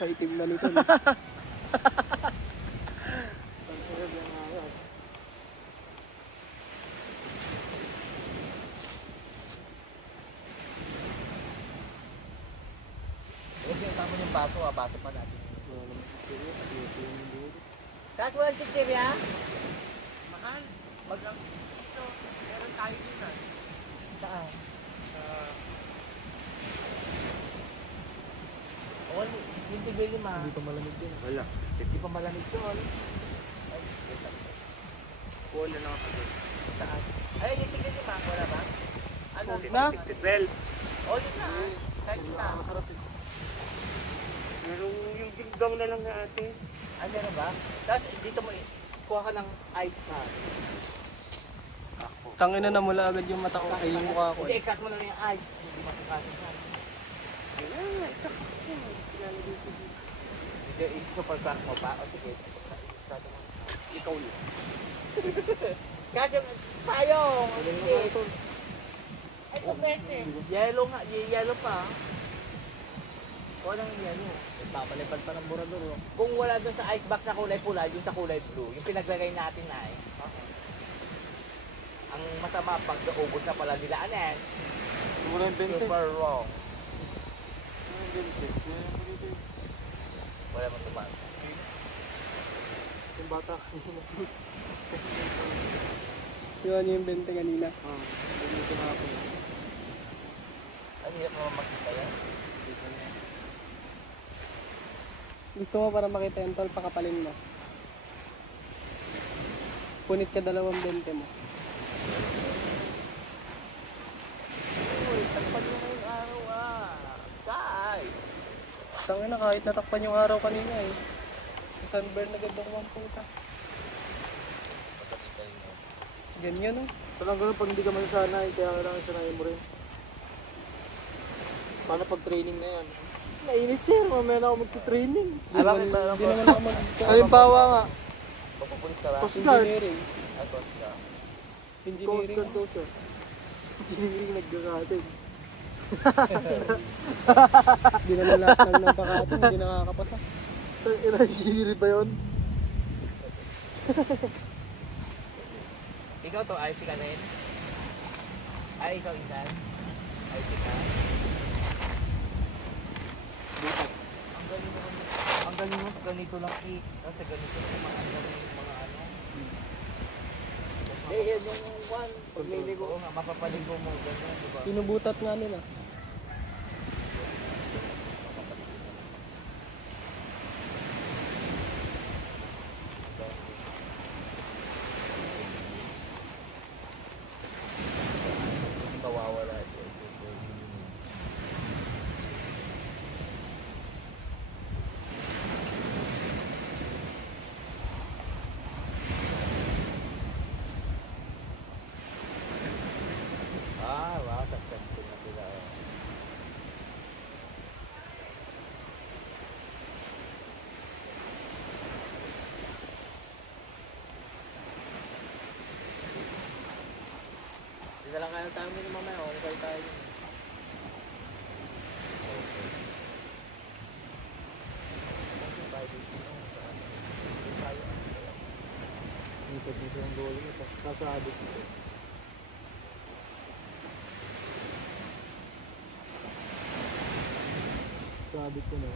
Napakaitim na nito. Huwag yung tama yung baso, baso pa natin. Tapos walang chichirya? Mahal. Ito, meron tayo dito. Saan? Oh, yung tigil lima. Hindi pa malamig din. Wala. Hindi pa malamig doon. Ay, Wala na ako doon. saan? Ay, yung tigil lima, wala ba? Ano? Na? 12. Oh, yun na. Kahit isa. Masarap eh. Pero yung tinggang na lang na ate. Ano na ba? Tapos dito mo, kuha ka ng ice pack. Ako. Tangina na mula agad yung mata ko. Ay, yung mukha ko. Hindi, cut mo na lang yung ice. Hindi makakasin sa Ayan, ito. Hindi, i-super pack mo ba? O sige, start mo. Ikaw yun. Kasi tayo, hindi. Ay, sobrete. Yellow nga, yellow pa. Kuha ng yellow. Papalipad pa ng burador. Oh. Kung wala doon sa ice box na kulay pula, yung sa kulay blue, yung pinaglagay natin na eh. Ang masama pag naubos na pala nila, anen? Mura yung 20. Super wrong. Yung 20. Wala man sa bata. Yung bata. Yun yung 20 kanina. Dito na ako. Ang hirap naman makita yan. Gusto mo para makita yung tol, pakapalin mo. Punit ka 2 20 mo. Uy, tagpad mo ngayong araw guys. Tangina kahit natakpan yung araw kanina eh. Sunburn na ganda ko ang puta. Ganyan oh. Talagang pag hindi ka masasanay, kaya kailangan sanayin mo rin. Paano pag training na yan? Mainit sir, mamaya na ako magti-training. Ay, bakit ba? Hindi naman ako mag... Halimbawa nga, Magpupulis ka ba? Coast Guard. Ay, coast ka. Coast Engineering. Guard daw sir. Engineering nagkakating. Hindi naman lahat ng napakating, hindi nakakapasa. Engineering ba yun? Ikaw to, IT ka rin? Ay, ikaw isan? IT ka? Ang galing mo sa ganito lang sa ganito lang mga ano yung mga ano. Eh, yun yung one. Pag niligo ko nga, mapapaligo mo ganyan, di ba? Pinubutat nga nila. Kawawala siya. Wow, successful na sila. Hindi na lang kaya tayo muna mamaya, okay kayo tayo dun. Dito yung goal mo. Sasabit ito. Sabit ko na.